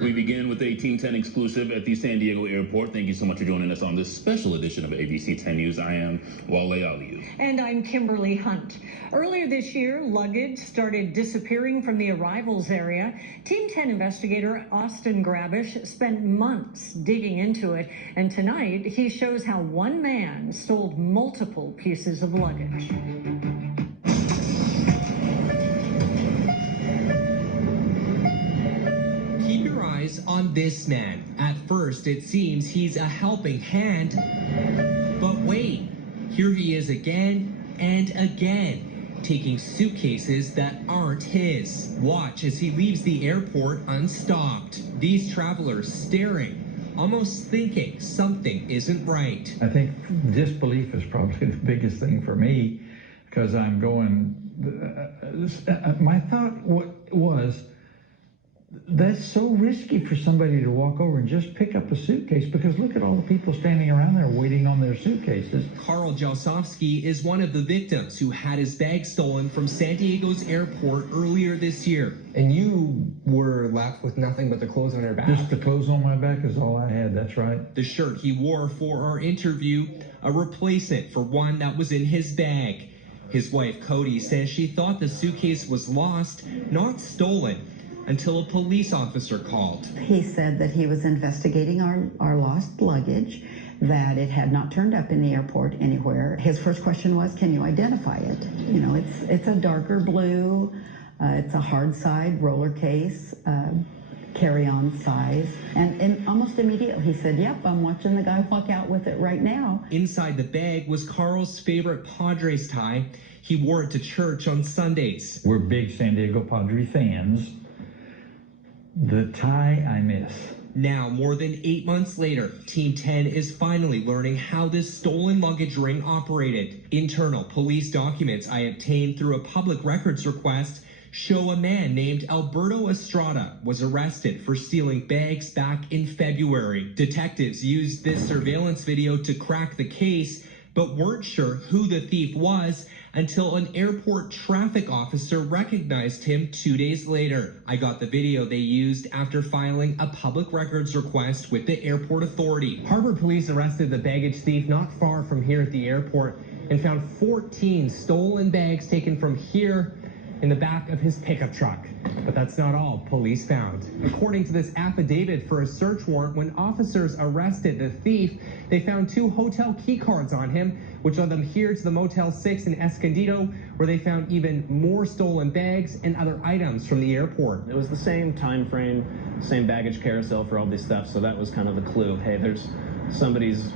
We begin with a Team 10 exclusive at the San Diego airport. Thank you so much for joining us on this special edition of ABC 10 News. I am Wale Aliu. And I'm Kimberly Hunt. Earlier this year, luggage started disappearing from the arrivals area. Team 10 investigator Austin Grabish spent months digging into it. And tonight, he shows how one man stole multiple pieces of luggage. Keep your eyes on this man. At first, it seems he's a helping hand. But wait, here he is again and again, taking suitcases that aren't his. Watch as he leaves the airport unstopped. These travelers staring, almost thinking something isn't right. I think disbelief is probably the biggest thing for me, because I'm going, my thought was, that's so risky for somebody to walk over and just pick up a suitcase, because look at all the people standing around there waiting on their suitcases. Karl Jalsowski is one of the victims who had his bag stolen from San Diego's airport earlier this year. And you were left with nothing but the clothes on your back? Just the clothes on my back is all I had, that's right. The shirt he wore for our interview, a replacement for one that was in his bag. His wife, Cody, says she thought the suitcase was lost, not stolen, until a police officer called. He said that he was investigating our lost luggage, that it had not turned up in the airport anywhere. His first question was, can you identify it? You know, it's a darker blue, it's a hard side roller case, carry-on size. And almost immediately he said, yep, I'm watching the guy walk out with it right now. Inside the bag was Karl's favorite Padres tie. He wore it to church on Sundays. We're big San Diego Padre fans. The tie I miss. Now, more than 8 months later, Team 10 is finally learning how this stolen luggage ring operated. Internal police documents I obtained through a public records request show a man named Alberto Estrada was arrested for stealing bags back in February. Detectives used this surveillance video to crack the case, but weren't sure who the thief was until an airport traffic officer recognized him 2 days later. I got the video they used after filing a public records request with the airport authority. Harbor police arrested the baggage thief not far from here at the airport and found 14 stolen bags taken from here in the back of his pickup truck. But that's not all police found. According to this affidavit for a search warrant, when officers arrested the thief, they found 2 hotel key cards on him, which led them here to the Motel 6 in Escondido, where they found even more stolen bags and other items from the airport. It was the same time frame, same baggage carousel for all these thefts, so that was kind of the clue. Hey, there's somebody's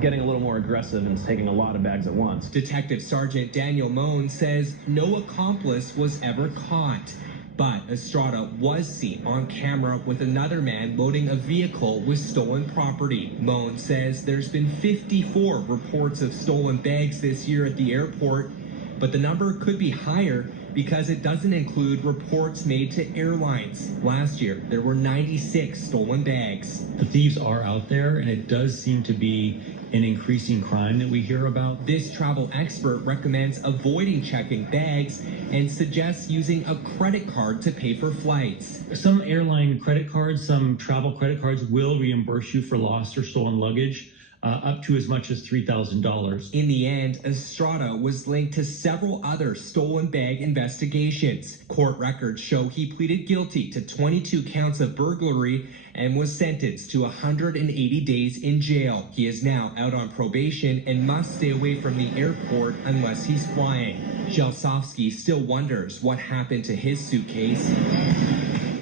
getting a little more aggressive and taking a lot of bags at once. Detective Sergeant Daniel Moan says no accomplice was ever caught, but Estrada was seen on camera with another man loading a vehicle with stolen property. Moan says there's been 54 reports of stolen bags this year at the airport, but the number could be higher because it doesn't include reports made to airlines. Last year, there were 96 stolen bags. The thieves are out there, and it does seem to be an increasing crime that we hear about. This travel expert recommends avoiding checking bags and suggests using a credit card to pay for flights. Some airline credit cards, some travel credit cards will reimburse you for lost or stolen luggage. Up to as much as $3,000. In the end, Estrada was linked to several other stolen bag investigations. Court records show he pleaded guilty to 22 counts of burglary and was sentenced to 180 days in jail. He is now out on probation and must stay away from the airport unless he's flying. Jalsowski still wonders what happened to his suitcase.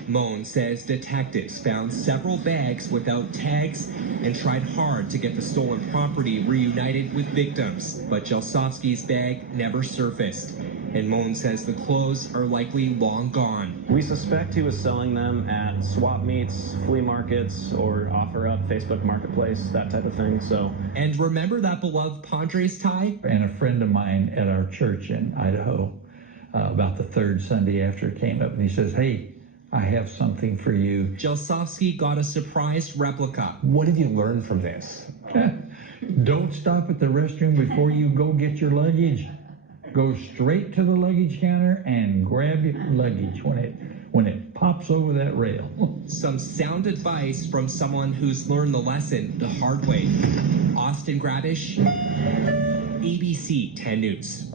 Moan says detectives found several bags without tags and tried hard to get the stolen property reunited with victims, but Jalsowski's bag never surfaced. And Moan says the clothes are likely long gone. We suspect he was selling them at swap meets, flea markets, or OfferUp, Facebook Marketplace, that type of thing. And remember that beloved Padres tie? And a friend of mine at our church in Idaho, about the third Sunday after it came up, and he says, hey, I have something for you. Jalsowski got a surprised replica. What did you learn from this? Don't stop at the restroom before you go get your luggage. Go straight to the luggage counter and grab your luggage when it pops over that rail. Some sound advice from someone who's learned the lesson the hard way. Austin Grabish, ABC 10 News.